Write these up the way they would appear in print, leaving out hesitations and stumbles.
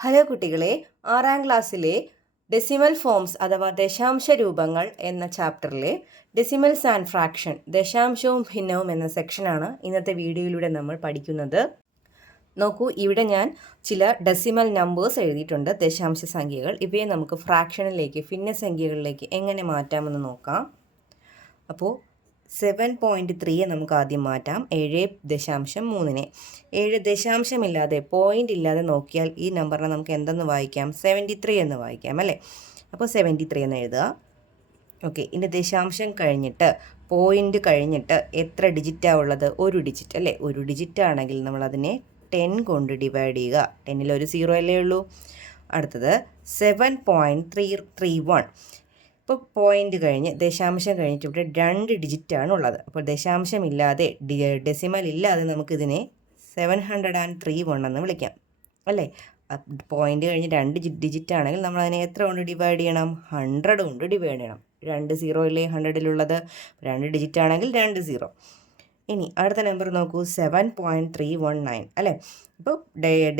Hello കുട്ടികളെ, 6ാം ക്ലാസ്സിലെ decimal forms അഥവാ ദശാംശ രൂപങ്ങൾ എന്ന ചാപ്റ്ററിലെ ഡെസിമൽസ് ആൻഡ് ഫ്രാക്ഷൻ ദശാംശവും ഭിന്നവും എന്ന സെക്ഷനാണ് ഇന്നത്തെ വീഡിയോയിലൂടെ നമ്മൾ പഠിക്കുന്നത്. നോക്കൂ, ഇവിടെ ഞാൻ ചില ഡെസിമൽ നമ്പേഴ്സ് എഴുതിയിട്ടുണ്ട്, ദശാംശ സംഖ്യകൾ. ഇവയെ നമുക്ക് ഫ്രാക്ഷനിലേക്ക്, ഭിന്നസംഖ്യകളിലേക്ക് എങ്ങനെ മാറ്റാമെന്ന് നോക്കാം. അപ്പോൾ 7.3 നമുക്ക് ആദ്യം മാറ്റാം. 7.3 7 ദശാംശമില്ലാതെ, പോയിൻ്റ് ഇല്ലാതെ നോക്കിയാൽ ഈ നമ്പറിനെ നമുക്ക് എന്തെന്ന് വായിക്കാം? 73 എന്ന് വായിക്കാം, അല്ലേ? അപ്പോൾ 73 എന്ന് എഴുതുക. ഓക്കെ, ഇതിൻ്റെ ദശാംശം കഴിഞ്ഞിട്ട്, പോയിൻ്റ് കഴിഞ്ഞിട്ട് എത്ര ഡിജിറ്റാണ് ഉള്ളത്? ഒരു ഡിജിറ്റ്, അല്ലേ? ഒരു ഡിജിറ്റ് ആണെങ്കിൽ നമ്മളതിനെ 10 കൊണ്ട് ഡിവൈഡ് ചെയ്യുക. 10ൽ ഒരു 0 അല്ലേ ഉള്ളൂ. അടുത്തത് 7.331. ഇപ്പോൾ പോയിൻ്റ് കഴിഞ്ഞ്, ദശാംശം കഴിഞ്ഞിട്ട് ഇവിടെ 2 ഡിജിറ്റാണ് ഉള്ളത്. അപ്പോൾ ദശാംശമില്ലാതെ, ഡെസിമൽ ഇല്ലാതെ നമുക്കിതിനെ 731 എന്ന് വിളിക്കാം, അല്ലേ? പോയിൻ്റ് കഴിഞ്ഞ് 2 ഡിജിറ്റ് ആണെങ്കിൽ നമ്മളതിനെ എത്ര കൊണ്ട് ഡിവൈഡ് ചെയ്യണം? 100 കൊണ്ട് ഡിവൈഡ് ചെയ്യണം. 2 0 അല്ലേ 100ലുള്ളത്? 2 ഡിജിറ്റ് ആണെങ്കിൽ 2 0. ഇനി അടുത്ത നമ്പർ നോക്കൂ, 7.319, അല്ലേ? ഇപ്പോൾ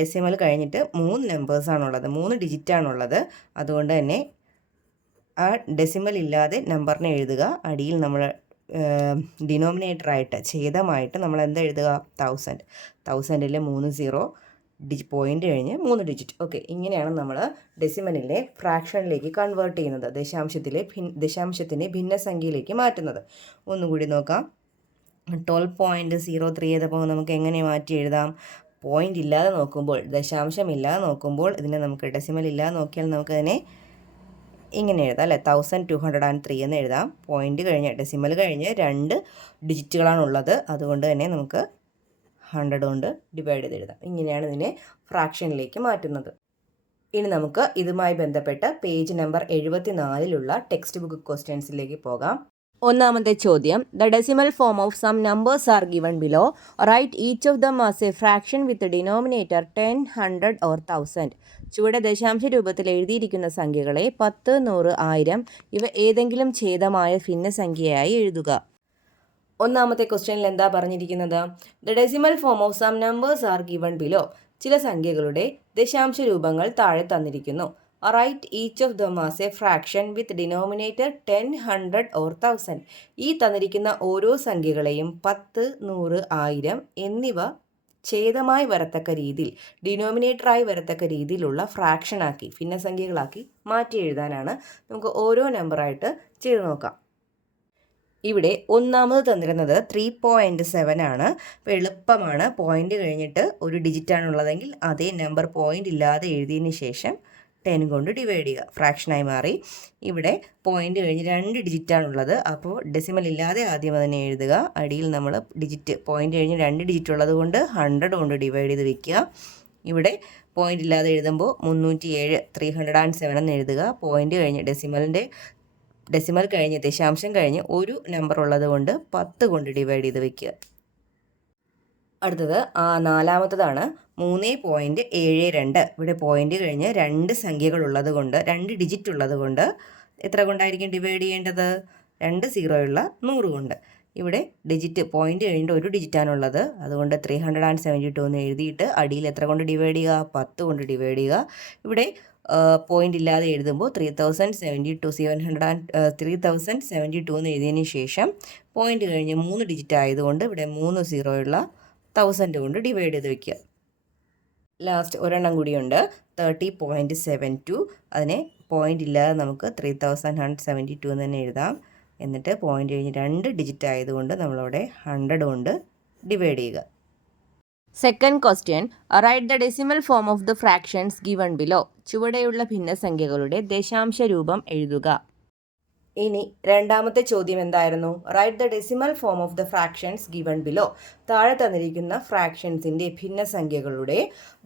ഡെസിമൽ കഴിഞ്ഞിട്ട് 3 നമ്പേഴ്സാണുള്ളത്, 3 ഡിജിറ്റാണുള്ളത്. അതുകൊണ്ട് തന്നെ ആ ഡെസിമൽ ഇല്ലാതെ നമ്പറിനെ എഴുതുക. അടിയിൽ നമ്മൾ ഡിനോമിനേറ്ററായിട്ട്, ഛേദമായിട്ട് നമ്മൾ എന്താ എഴുതുക? 1000. 1000ൽ 3 0, പോയിൻ്റ് കഴിഞ്ഞ് 3 ഡിജിറ്റ്. ഓക്കെ, ഇങ്ങനെയാണ് നമ്മൾ ഡെസിമലിലെ ഫ്രാക്ഷനിലേക്ക് കൺവേർട്ട് ചെയ്യുന്നത്, ദശാംശത്തിനെ ഭിന്നസംഖ്യയിലേക്ക് മാറ്റുന്നത്. ഒന്നുകൂടി നോക്കാം. 12.03 ചെയ്തപ്പോൾ നമുക്ക് എങ്ങനെ മാറ്റി എഴുതാം? പോയിൻ്റ് ഇല്ലാതെ നോക്കുമ്പോൾ, ദശാംശമില്ലാതെ നോക്കുമ്പോൾ, ഇതിനെ നമുക്ക് ഡെസിമൽ ഇല്ലാതെ നോക്കിയാൽ നമുക്കതിനെ ഇങ്ങനെ എഴുതാം, അല്ലേ? 1203 എന്ന് എഴുതാം. പോയിൻ്റ് കഴിഞ്ഞ്, ഡെസിമൽ കഴിഞ്ഞ് 2 ഡിജിറ്റുകളാണുള്ളത്. അതുകൊണ്ട് തന്നെ നമുക്ക് 100 കൊണ്ട് ഡിവൈഡ് ചെയ്ത് എഴുതാം. ഇങ്ങനെയാണ് ഇതിനെ ഫ്രാക്ഷനിലേക്ക് മാറ്റുന്നത്. ഇനി നമുക്ക് ഇതുമായി ബന്ധപ്പെട്ട് പേജ് നമ്പർ 74ലുള്ള ടെക്സ്റ്റ് ബുക്ക് ക്വസ്റ്റ്യൻസിലേക്ക് പോകാം. ഒന്നാമത്തെ ചോദ്യം, the decimal form of some numbers are given below. Write each of them as a fraction with denominator 10, 100 or 1000. ചുവടെ ദശാംശ രൂപത്തിൽ എഴുതിയിരിക്കുന്ന സംഖ്യകളെ 10, 100, 1000 ഇവ ഏതെങ്കിലും ഛേദമായ ഭിന്നസംഖ്യയായി എഴുതുക. ഒന്നാമത്തെ ക്വസ്റ്റ്യനിൽ എന്താ പറഞ്ഞിരിക്കുന്നത്? The decimal form of some numbers are given below. ചില സംഖ്യകളുടെ ദശാംശ രൂപങ്ങൾ താഴെ തന്നിരിക്കുന്നു. Write each of them as a fraction with denominator 10, 100 or 1000. ഈ തന്നിരിക്കുന്ന ഓരോ സംഖ്യകളെയും 10, 100, 1000 എന്നിവ ഛേദമായി വരത്തക്ക രീതിയിൽ, ഡിനോമിനേറ്ററായി വരത്തക്ക രീതിയിലുള്ള ഫ്രാക്ഷനാക്കി, ഭിന്നസംഖ്യകളാക്കി മാറ്റി എഴുതാനാണ്. നമുക്ക് ഓരോ നമ്പറായിട്ട് ചെയ്ത് നോക്കാം. ഇവിടെ ഒന്നാമത് തന്നിരുന്നത് 3.7 ആണ്. അപ്പോൾ എളുപ്പമാണ്. പോയിൻ്റ് കഴിഞ്ഞിട്ട് ഒരു ഡിജിറ്റാണുള്ളതെങ്കിൽ അതേ നമ്പർ പോയിൻ്റ് ഇല്ലാതെ എഴുതിയതിന് ശേഷം 10 കൊണ്ട് ഡിവൈഡ് ചെയ്യുക, ഫ്രാക്ഷനായി മാറി. ഇവിടെ പോയിൻ്റ് കഴിഞ്ഞ് 2 ഡിജിറ്റാണുള്ളത്. അപ്പോൾ ഡെസിമൽ ഇല്ലാതെ ആദ്യം അതിനെ എഴുതുക. അടിയിൽ നമ്മൾ ഡിജിറ്റ്, പോയിൻ്റ് കഴിഞ്ഞ് 2 ഡിജിറ്റ് ഉള്ളത് കൊണ്ട് 100 കൊണ്ട് ഡിവൈഡ് ചെയ്ത് വയ്ക്കുക. ഇവിടെ പോയിൻ്റ് ഇല്ലാതെ എഴുതുമ്പോൾ 307, 307 എന്ന് എഴുതുക. പോയിൻ്റ് കഴിഞ്ഞ് ഡെസിമൽ കഴിഞ്ഞ്, ദശാംശം കഴിഞ്ഞ് ഒരു നമ്പർ ഉള്ളത് കൊണ്ട് 10 കൊണ്ട് ഡിവൈഡ് ചെയ്ത് വയ്ക്കുക. അടുത്തത് നാലാമത്തതാണ് 3.72. ഇവിടെ പോയിൻ്റ് കഴിഞ്ഞ് 2 സംഖ്യകൾ ഉള്ളത് കൊണ്ട്, 2 ഡിജിറ്റ് ഉള്ളത് കൊണ്ട് എത്ര കൊണ്ടായിരിക്കും ഡിവൈഡ് ചെയ്യേണ്ടത്? 2 0 ഉള്ള 100 കൊണ്ട്. ഇവിടെ ഡിജിറ്റ്, പോയിൻ്റ് കഴിഞ്ഞിട്ട് ഒരു ഡിജിറ്റാണുള്ളത്. അതുകൊണ്ട് 372 എന്ന് എഴുതിയിട്ട് അടിയിൽ എത്ര കൊണ്ട് ഡിവൈഡ് ചെയ്യുക? 10 കൊണ്ട് ഡിവൈഡ് ചെയ്യുക. ഇവിടെ പോയിൻ്റ് ഇല്ലാതെ എഴുതുമ്പോൾ 3072 എന്ന് എഴുതിയതിന് ശേഷം പോയിൻ്റ് കഴിഞ്ഞ് 3 ഡിജിറ്റ് ആയതുകൊണ്ട് ഇവിടെ 3 0 ഉള്ള 1000 കൊണ്ട് ഡിവൈഡ് ചെയ്ത് വയ്ക്കുക. ലാസ്റ്റ് ഒരെണ്ണം കൂടിയുണ്ട്, 30.72. അതിനെ പോയിൻ്റ് ഇല്ലാതെ നമുക്ക് 3172 എന്ന് തന്നെ എഴുതാം. എന്നിട്ട് പോയിൻ്റ് കഴിഞ്ഞ് 2 ഡിജിറ്റ് ആയതുകൊണ്ട് നമ്മളവിടെ 100 കൊണ്ട് ഡിവൈഡ് ചെയ്യുക. Second question, write the decimal form of the fractions given below. ചുവടെയുള്ള ഭിന്നസംഖ്യകളുടെ ദശാംശ രൂപം എഴുതുക. ഇനി രണ്ടാമത്തെ ചോദ്യം എന്തായിരുന്നു? Write the decimal form of the fractions given below. താഴെ തന്നിരിക്കുന്ന ഫ്രാക്ഷൻസിൻ്റെ, ഭിന്നസംഖ്യകളുടെ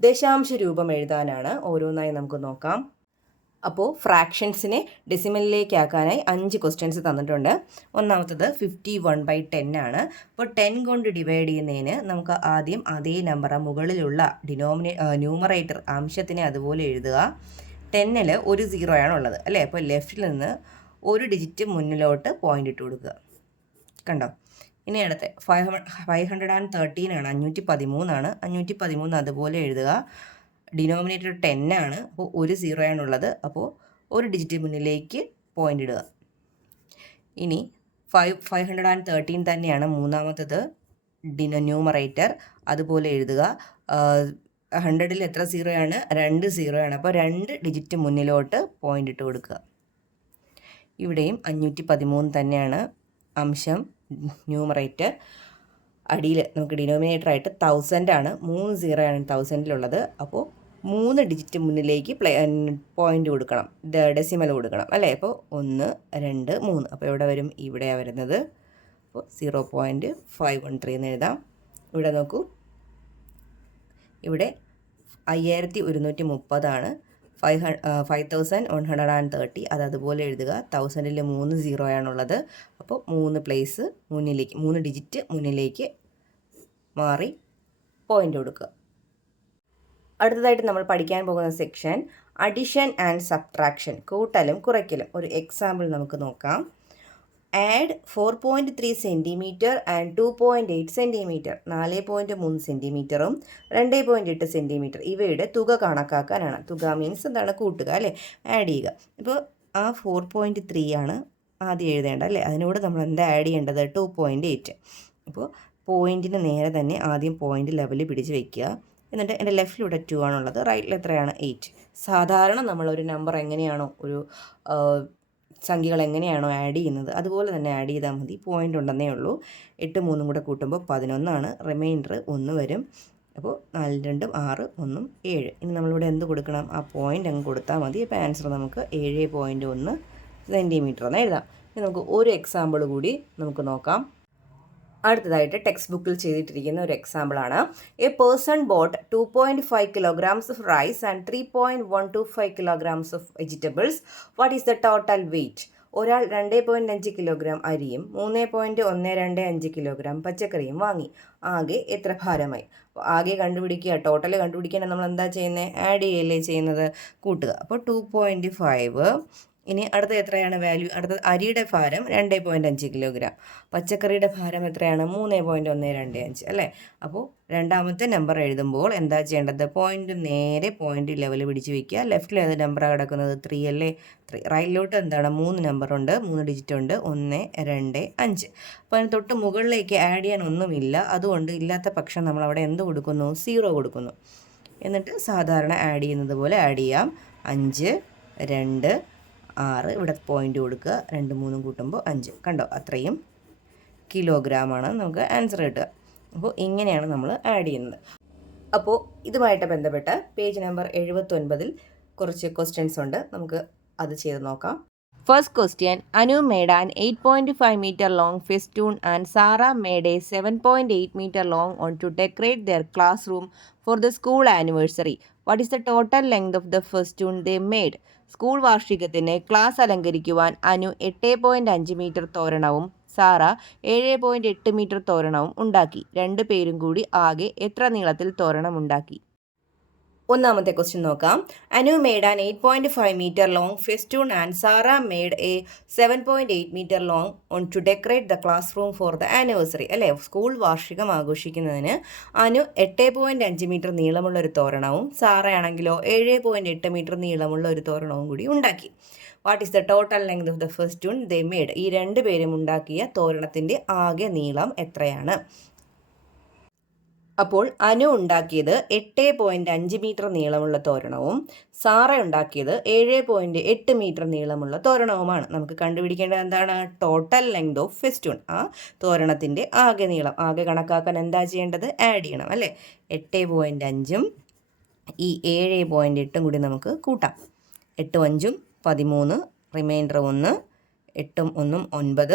ദശാംശ രൂപം എഴുതാനാണ്. ഓരോന്നായി നമുക്ക് നോക്കാം. അപ്പോൾ ഫ്രാക്ഷൻസിനെ ഡെസിമലിലേക്കാക്കാനായി 5 ക്വസ്റ്റ്യൻസ് തന്നിട്ടുണ്ട്. ഒന്നാമത്തത് 51/10 ആണ്. അപ്പോൾ 10 കൊണ്ട് ഡിവൈഡ് ചെയ്യുന്നതിന് നമുക്ക് ആദ്യം അതേ നമ്പർ, മുകളിലുള്ള ന്യൂമറേറ്റർ അംശത്തിനെ അതുപോലെ എഴുതുക. 10ൽ ഒരു 0 ആണുള്ളത്, അല്ലേ? അപ്പോൾ ലെഫ്റ്റിൽ നിന്ന് ഒരു ഡിജിറ്റ് മുന്നിലോട്ട് പോയിൻ്റ് ഇട്ട് കൊടുക്കുക. കണ്ടോ? ഇനി അടുത്ത 513 ആണ്, 513 ആണ്. 513 അതുപോലെ എഴുതുക. ഡിനോമിനേറ്റർ 10 ആണ്. അപ്പോൾ ഒരു 0 ആണുള്ളത്. അപ്പോൾ ഒരു ഡിജിറ്റ് മുന്നിലേക്ക് പോയിൻ്റ് ഇടുക. ഇനി 513 തന്നെയാണ് മൂന്നാമത്തത് ന്യൂമറേറ്റർ. അതുപോലെ എഴുതുക. 100ൽ എത്ര 0 ആണ്? 2 0 ആണ്. അപ്പോൾ 2 ഡിജിറ്റ് മുന്നിലോട്ട് പോയിൻ്റ് ഇട്ട് കൊടുക്കുക. ഇവിടെയും 513 തന്നെയാണ് അംശം ന്യൂമറേറ്റർ. അടിയിൽ നമുക്ക് ഡിനോമിനേറ്റർ ആയിട്ട് 1000 ആണ്. 3 0 ആണ് 1000ലുള്ളത്. അപ്പോൾ 3 ഡിജിറ്റ് മുന്നിലേക്ക് പോയിൻ്റ് കൊടുക്കണം, ഡെസിമൽ കൊടുക്കണം അല്ലേ. അപ്പോൾ 1 2 3. അപ്പോൾ എവിടെ വരും? ഇവിടെയാണ് വരുന്നത്. അപ്പോൾ 0.513 എന്ന് എഴുതാം. ഇവിടെ നോക്കൂ, ഇവിടെ 5130 ആണ്. 5130 അത് അതുപോലെ എഴുതുക. 1000ൽ 3 0 ആണുള്ളത്. അപ്പോൾ 3 പ്ലേസ് മുന്നിലേക്ക്, 3 ഡിജിറ്റ് മുന്നിലേക്ക് മാറി പോയിൻ്റ് കൊടുക്കുക. അടുത്തതായിട്ട് നമ്മൾ പഠിക്കാൻ പോകുന്ന സെക്ഷൻ അഡിഷൻ ആൻഡ് സബ്ട്രാക്ഷൻ, കൂട്ടലും കുറയ്ക്കലും. ഒരു എക്സാമ്പിൾ നമുക്ക് നോക്കാം. Add 4.3 centimetre and 2.8 centimetre. 4.3 സെൻറ്റിമീറ്ററും 2.8 centimetre ഇവയുടെ തുക കണക്കാക്കാനാണ്. തുക മീൻസ് എന്താണ്? കൂട്ടുക അല്ലേ, ആഡ് ചെയ്യുക. ഇപ്പോൾ ആ 4.3 ആണ് ആദ്യം എഴുതേണ്ടത് അല്ലേ. അതിനോട് നമ്മൾ എന്താ ആഡ് ചെയ്യേണ്ടത്? 2.8. അപ്പോൾ പോയിൻറ്റിന് നേരെ തന്നെ ആദ്യം പോയിൻ്റ് ലെവലിൽ പിടിച്ച് വയ്ക്കുക. എന്നിട്ട് എൻ്റെ ലെഫ്റ്റിലൂടെ 2 ആണുള്ളത്, റൈറ്റിൽ എത്രയാണ്? 8. സാധാരണ നമ്മളൊരു നമ്പർ എങ്ങനെയാണോ, ഒരു സംഖ്യകൾ എങ്ങനെയാണോ ആഡ് ചെയ്യുന്നത് അതുപോലെ തന്നെ ആഡ് ചെയ്താൽ മതി. പോയിൻ്റ് ഉണ്ടെന്നേ ഉള്ളൂ. 8 3 കൂടെ കൂട്ടുമ്പോൾ 11 ആണ്. റിമൈൻഡർ 1 വരും. അപ്പോൾ 4 2 6 1 7. ഇനി നമ്മളിവിടെ എന്ത് കൊടുക്കണം? ആ പോയിൻ്റ് അങ്ങ് കൊടുത്താൽ മതി. അപ്പോൾ ആൻസർ നമുക്ക് 7.1 സെൻറ്റിമീറ്റർ എന്ന് എഴുതാം. ഇനി നമുക്ക് ഒരു എക്സാമ്പിൾ കൂടി നമുക്ക് നോക്കാം. അടുത്തതായിട്ട് ടെക്സ്റ്റ് ബുക്കിൽ ചെയ്തിട്ടിരിക്കുന്ന ഒരു എക്സാമ്പിളാണ്. A person bought 2.5 kilograms of rice and 3.125 kilograms of vegetables. What is the total weight? ഒരാൾ 2.5 കിലോഗ്രാം അരിയും 3.125 കിലോഗ്രാം പച്ചക്കറിയും വാങ്ങി. ആകെ എത്ര ഭാരമായി? ആകെ കണ്ടുപിടിക്കുക. ടോട്ടൽ കണ്ടുപിടിക്കാൻ നമ്മൾ എന്താ ചെയ്യുന്നത്? ആഡ് ചെയ്യല്ലേ ചെയ്യുന്നത്, കൂട്ടുക. അപ്പോൾ 2.5. ഇനി അടുത്ത എത്രയാണ് വാല്യൂ? അടുത്ത അരിയുടെ ഭാരം 2.5 കിലോഗ്രാം, പച്ചക്കറിയുടെ ഭാരം എത്രയാണ്? 3.125 അല്ലേ. അപ്പോൾ രണ്ടാമത്തെ നമ്പർ എഴുതുമ്പോൾ എന്താ ചെയ്യേണ്ടത്? പോയിൻ്റ് നേരെ പോയിൻ്റ് ലെവൽ പിടിച്ച് വയ്ക്കുക. ലെഫ്റ്റിൽ ഏത് നമ്പറാണ് കിടക്കുന്നത്? 3 അല്ലേ. 3. റൈറ്റിലോട്ട് എന്താണ്? 3 നമ്പറുണ്ട്, 3 ഡിജിറ്റ് ഉണ്ട്. 1 2 5. അപ്പോൾ അതിന് തൊട്ട് മുകളിലേക്ക് ആഡ് ചെയ്യാൻ ഒന്നുമില്ല. അതുകൊണ്ട് ഇല്ലാത്ത പക്ഷം നമ്മൾ അവിടെ എന്ത് കൊടുക്കുന്നു? 0 കൊടുക്കുന്നു. എന്നിട്ട് സാധാരണ ആഡ് ചെയ്യുന്നത് പോലെ ആഡ് ചെയ്യാം. 5 2 6. ഇവിടെ പോയിൻ്റ് കൊടുക്കുക. 2 3 കൂട്ടുമ്പോൾ 5. കണ്ടോ? അത്രയും കിലോഗ്രാമാണ് നമുക്ക് ആൻസർ കിട്ടുക. അപ്പോൾ ഇങ്ങനെയാണ് നമ്മൾ ആഡ് ചെയ്യുന്നത്. അപ്പോൾ ഇതുമായിട്ട് ബന്ധപ്പെട്ട പേജ് നമ്പർ 79 കുറച്ച് ക്വസ്റ്റ്യൻസ് ഉണ്ട്. നമുക്ക് അത് ചെയ്ത് നോക്കാം. First question, Anu made an 8.5 meter long festoon and Sarah made a 7.8 meter long one to decorate their classroom for the school anniversary. What is the total length of the festoon they made? School വാർഷികത്തിന് class അലങ്കരിക്കുവാൻ Anu 8.5 metre തോരണവും Sara 7.8 metre തോരണവും ഉണ്ടാക്കി. രണ്ടു പേരും കൂടി ആകെ എത്ര നീളത്തിൽ തോരണം ഉണ്ടാക്കി? ഒന്നാമത്തെ ക്വസ്റ്റ്യൻ നോക്കാം. Anu made an 8.5 meter long festoon and Sarah made a 7.8 meter long on to decorate the classroom for the anniversary. അല്ലേ, സ്കൂൾ വാർഷികം ആഘോഷിക്കുന്നതിന് അനു 8.5 മീറ്റർ നീളമുള്ള ഒരു തോരണവും സാറയാണെങ്കിലോ 7.8 മീറ്റർ നീളമുള്ള ഒരു തോരണവും കൂടി ഉണ്ടാക്കി. What is the total length of the festoon they made? ഈ രണ്ടു പേരും ഉണ്ടാക്കിയ തോരണത്തിൻ്റെ ആകെ നീളം എത്രയാണ്? അപ്പോൾ അനു ഉണ്ടാക്കിയത് 8.5 മീറ്റർ നീളമുള്ള തോരണവും സാറ ഉണ്ടാക്കിയത് 7.8 മീറ്റർ നീളമുള്ള തോരണവുമാണ്. നമുക്ക് കണ്ടുപിടിക്കേണ്ടത് എന്താണ്? Total length of festoon. ആ തോരണത്തിൻ്റെ ആകെ നീളം. ആകെ കണക്കാക്കാൻ എന്താ ചെയ്യേണ്ടത്? ആഡ് ചെയ്യണം അല്ലേ. 8.5ഉം ഈ 7.8ഉം കൂടി നമുക്ക് കൂട്ടാം. 8 5 13, റിമൈൻഡർ 1, 8 1 9, 9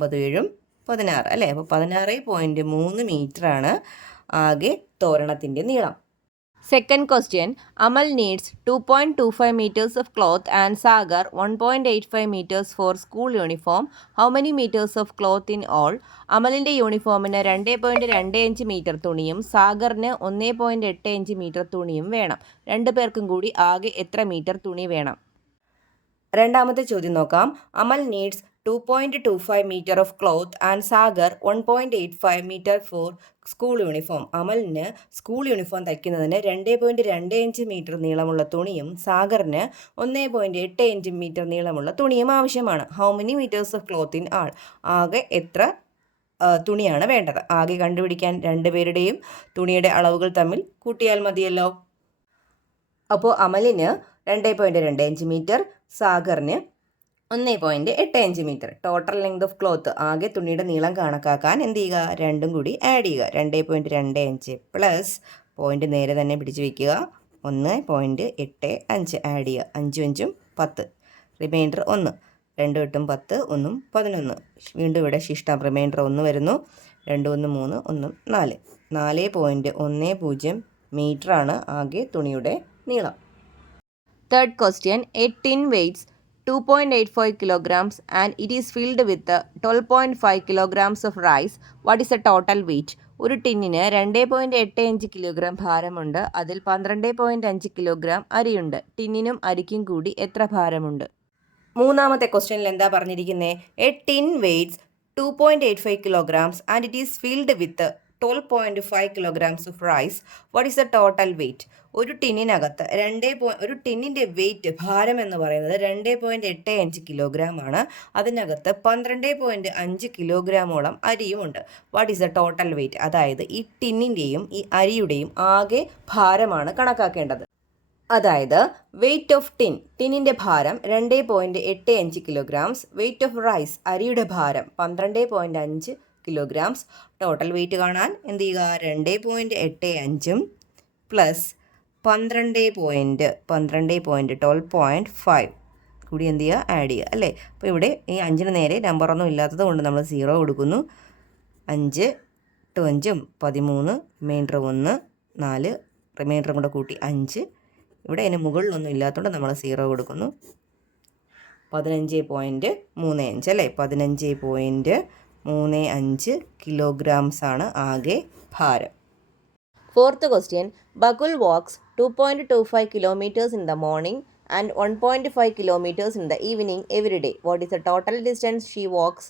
7 16 അല്ലേ. അപ്പോൾ 16.3 മീറ്ററാണ് ആകെ തോരണത്തിൻ്റെ നീളം. Second question, Amal needs 2.25 meters of cloth and Sagar 1.85 meters for school uniform. How many meters of cloth in all? അമലിൻ്റെ യൂണിഫോമിന് 2.25 മീറ്റർ തുണിയും സാഗറിന് 1.85 മീറ്റർ തുണിയും വേണം. രണ്ടു പേർക്കും കൂടി ആകെ എത്ര മീറ്റർ തുണി വേണം? രണ്ടാമത്തെ ചോദ്യം നോക്കാം. Amal needs 2.25 meter of cloth and Sagar 1.85 meter for school uniform. അമലിന് സ്കൂൾ യൂണിഫോം തയ്ക്കുന്നതിന് 2.25 മീറ്റർ നീളമുള്ള തുണിയും സാഗറിന് 1.8 മീറ്റർ നീളമുള്ള തുണിയും ആവശ്യമാണ്. How many metres of cloth in all? ആകെ എത്ര തുണിയാണ് വേണ്ടത്? ആകെ കണ്ടുപിടിക്കാൻ രണ്ടുപേരുടെയും തുണിയുടെ അളവുകൾ തമ്മിൽ കൂട്ടിയാൽ മതിയല്ലോ. അപ്പോൾ അമലിന് 2.25 മീറ്റർ, സാഗറിന് 1.85 metre. Total length of cloth, ആകെ തുണിയുടെ നീളം കണക്കാക്കാൻ എന്ത് ചെയ്യുക? രണ്ടും കൂടി ആഡ് ചെയ്യുക. 2.25 പ്ലസ് പോയിൻ്റ് നേരെ തന്നെ പിടിച്ച് വയ്ക്കുക, 1.85 ആഡ് ചെയ്യുക. 5 5 10, റിമൈൻഡർ 1. 2 8 10, 1 11. വീണ്ടും ഇവിടെ ശിഷ്ടം റിമൈൻഡർ 1 വരുന്നു. 2 1 3, 1 4. 4.10 മീറ്ററാണ് ആകെ തുണിയുടെ നീളം. Third question. A tin weights 2.85 kilograms and it is filled with 12.5 kilograms of rice. What is the total weight? ഒരു ടിന്നിന് 2.85 കിലോഗ്രാം ഭാരമുണ്ട്. അതിൽ 12.5 കിലോഗ്രാം അരിയുണ്ട്. ടിന്നിനും അരിക്കും കൂടി എത്ര ഭാരമുണ്ട്? മൂന്നാമത്തെ ക്വസ്റ്റ്യനിൽ എന്താ പറഞ്ഞിരിക്കുന്നത്? A tin weights 2.85 kilograms and it is filled with 12.5 kilograms of rice. What is the total weight? ഒരു ടിന്നിനകത്ത് ഒരു ടിന്നിൻ്റെ വെയിറ്റ്, ഭാരം എന്ന് പറയുന്നത് 2.85 കിലോഗ്രാം ആണ്. അതിനകത്ത് 12.5 കിലോഗ്രാമോളം അരിയുമുണ്ട്. What is the total weight? അതായത് ഈ ടിന്നിൻ്റെയും ഈ അരിയുടെയും ആകെ ഭാരമാണ് കണക്കാക്കേണ്ടത്. അതായത് വെയിറ്റ് ഓഫ് ടിന്നിൻ്റെ ഭാരം 2.85 കിലോഗ്രാംസ്, വെയിറ്റ് ഓഫ് റൈസ് അരിയുടെ ഭാരം 12.5 കിലോഗ്രാംസ്. ടോട്ടൽ വെയിറ്റ് കാണാൻ എന്ത് ചെയ്യുക? 2.85 പ്ലസ് 12.5 കൂടി എന്ത് ചെയ്യുക? ആഡ് ചെയ്യുക അല്ലേ. അപ്പോൾ ഇവിടെ ഈ 5-ന് നേരെ നമ്പറൊന്നും ഇല്ലാത്തത് കൊണ്ട് നമ്മൾ 0 കൊടുക്കുന്നു. 5 8 5 13, റിമൈൻഡർ 1 4, റിമൈൻഡറും കൂടെ കൂട്ടി 5. ഇവിടെ അതിന് മുകളിലൊന്നും ഇല്ലാത്തതുകൊണ്ട് നമ്മൾ 0 കൊടുക്കുന്നു. 15.35 അല്ലേ. 15.35 കിലോഗ്രാംസ് ആണ് ആകെ ഭാരം. Fourth question. Bakul walks 2.25 kilometers in the morning and 1.5 kilometers in the evening every day. What is the total distance she walks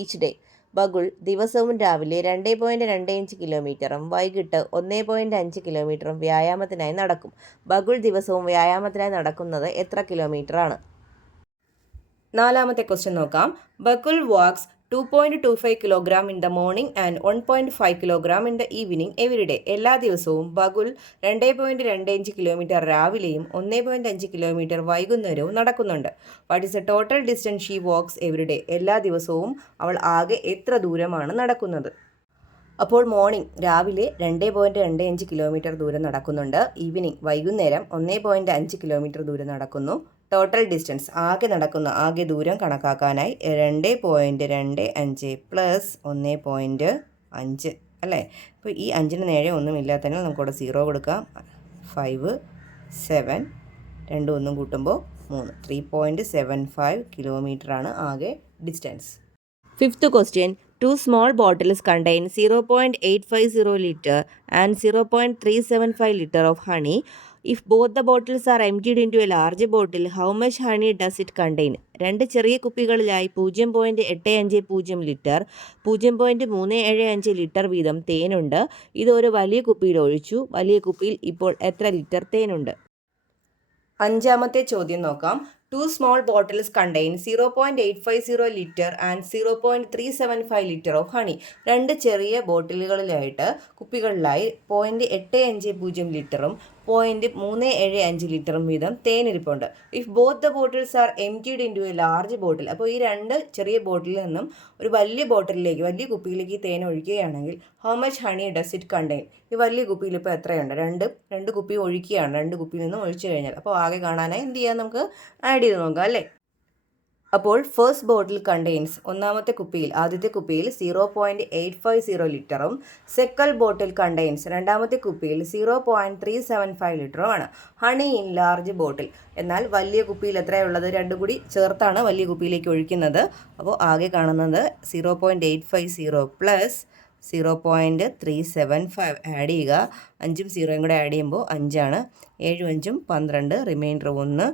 each day? ബകുൾ ദിവസവും രാവിലെ 2.25 കിലോമീറ്ററും വൈകിട്ട് 1.5 കിലോമീറ്ററും വ്യായാമത്തിനായി നടക്കും. ബകുൾ ദിവസവും വ്യായാമത്തിനായി നടക്കുന്നത് എത്ര കിലോമീറ്ററാണ്? നാലാമത്തെ ക്വസ്റ്റ്യൻ നോക്കാം. ബകുൽ walks 2.25 kilogram in the morning and 1.5 kilogram in the evening every day. എല്ലാ ദിവസവും ബകുൽ 2.25 കിലോമീറ്റർ രാവിലെയും 1.5 കിലോമീറ്റർ വൈകുന്നേരവും നടക്കുന്നുണ്ട്. What is the total distance she walks every day? എല്ലാ ദിവസവും അവൾ ആകെ എത്ര ദൂരമാണ് നടക്കുന്നത്? അപ്പോൾ മോർണിംഗ് രാവിലെ 2.25 കിലോമീറ്റർ ദൂരം നടക്കുന്നുണ്ട്. ഈവനിങ് വൈകുന്നേരം 1.5 കിലോമീറ്റർ ദൂരം നടക്കുന്നു. ടോട്ടൽ ഡിസ്റ്റൻസ് ആകെ ദൂരം കണക്കാക്കാനായി 2.25 പ്ലസ് 1.5 അല്ലേ. അപ്പോൾ ഈ 5-ന് നേരെ ഒന്നുമില്ലാത്തതിനാൽ നമുക്കിവിടെ 0 കൊടുക്കാം. 5 7, 2 1 കൂട്ടുമ്പോൾ 3, 3.75 കിലോമീറ്ററാണ് ആകെ distance. Fifth question. 2 small bottles contain 0.850 liter and 0.375 liter of honey. If both the bottles are emptied into a large bottle, how much honey does it contain? 2 ചെറിയ കുപ്പികളിലായി 0.850 ലിറ്റർ, 0.375 ലിറ്റർ വീതം തേനുണ്ട്. ഇത് ഒരു വലിയ കുപ്പിയിൽ ഒഴിച്ചു. വലിയ കുപ്പിയിൽ ഇപ്പോൾ എത്ര ലിറ്റർ തേനുണ്ട്? അഞ്ചാമത്തെ ചോദ്യം നോക്കാം. 2 small bottles contain 0.850 liter and 0.375 liter of honey. 2 ചെറിയ ബോട്ടിലുകളിലായിട്ട് കുപ്പികളിലായി 0.850 ലിറ്ററും 0.375 ലിറ്ററും വീതം തേനിരിപ്പുണ്ട്. If both the bottles are emptied into a large bottle, അപ്പോൾ ഈ 2 ചെറിയ ബോട്ടിലിൽ നിന്നും ഒരു വലിയ കുപ്പിയിലേക്ക് ഈ തേൻ ഒഴിക്കുകയാണെങ്കിൽ how much honey does it contain? ഈ വലിയ കുപ്പിയിൽ ഇപ്പോൾ എത്രയുണ്ട്? 2 കുപ്പി ഒഴിക്കുകയാണ്. 2 കുപ്പിയിൽ നിന്നും ഒഴിച്ചു കഴിഞ്ഞാൽ അപ്പോൾ ആകെ കാണാനായി എന്ത് ചെയ്യാം? നമുക്ക് ആഡ് ചെയ്ത് നോക്കാം അല്ലേ. അപ്പോൾ ഫസ്റ്റ് ബോട്ടിൽ കണ്ടെയ്ൻസ്, ആദ്യത്തെ കുപ്പിയിൽ 0.850 ലിറ്ററും സെക്കൻഡ് ബോട്ടിൽ കണ്ടെയ്ൻസ്, രണ്ടാമത്തെ കുപ്പിയിൽ 0.375 ലിറ്ററുമാണ്. ഹണി ഇൻ ലാർജ് ബോട്ടിൽ, എന്നാൽ വലിയ കുപ്പിയിൽ എത്രയുള്ളത്? 2 കൂടി ചേർത്താണ് വലിയ കുപ്പിയിലേക്ക് ഒഴിക്കുന്നത്. അപ്പോൾ ആകെ കാണുന്നത് 0.850 പ്ലസ് 0.375 ആഡ് ചെയ്യുക. 5ഉം 0യും കൂടെ ആഡ് ചെയ്യുമ്പോൾ 5 ആണ്. 7 5 12, റിമൈൻഡർ 1.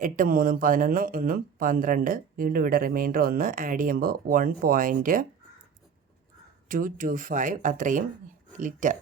8 3 11 1 12 വീണ്ടും ഇവിടെ റിമൈൻഡർ 1 ആഡ് ചെയ്യുമ്പോൾ 1.225 അത്രയും ലിറ്റർ